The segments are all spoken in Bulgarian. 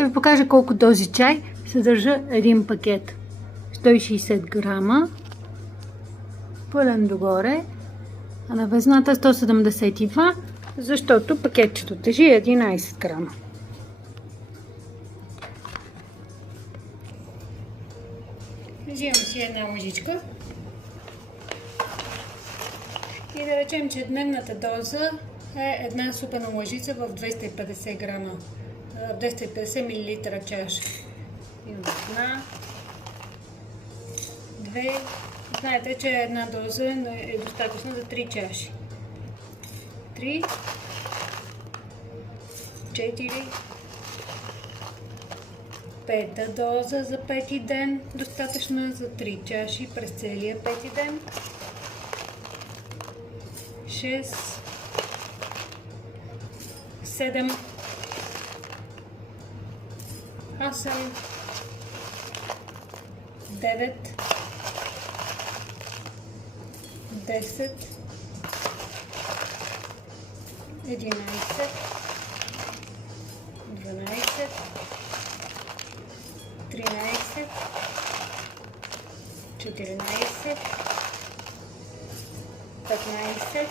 Ще ви покажа колко дози чай съдържа един пакет. 160 грама, пълен догоре, а на везната 172, защото пакетчето тежи 11 грама. Взимам си една лъжичка и да речем, че дневната доза е една супена лъжица в 250 грама, 250 мл чаша. Имам една, две. Знаете, че една доза е достатъчно за 3 чаши. 3, 4, пета доза за пети ден, достатъчно за 3 чаши през целия пети ден. 6, 7, 8, 9, 10, 11, 12, 13, 14, 15,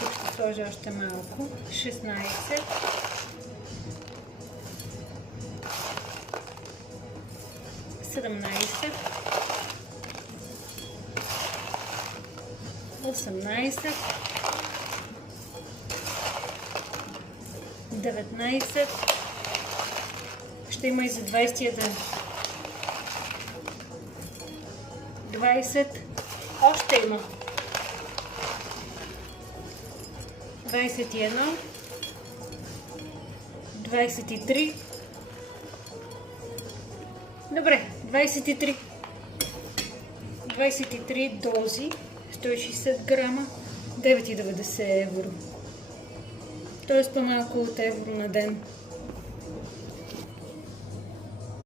тук ще сложа още малко, 16, 17, 18, 19, ще има и за 20 ден. 20, още има. 21, 23, добре, 23. 23 дози, 160 грама, 9,90 евро. Тоест по-малко от евро на ден.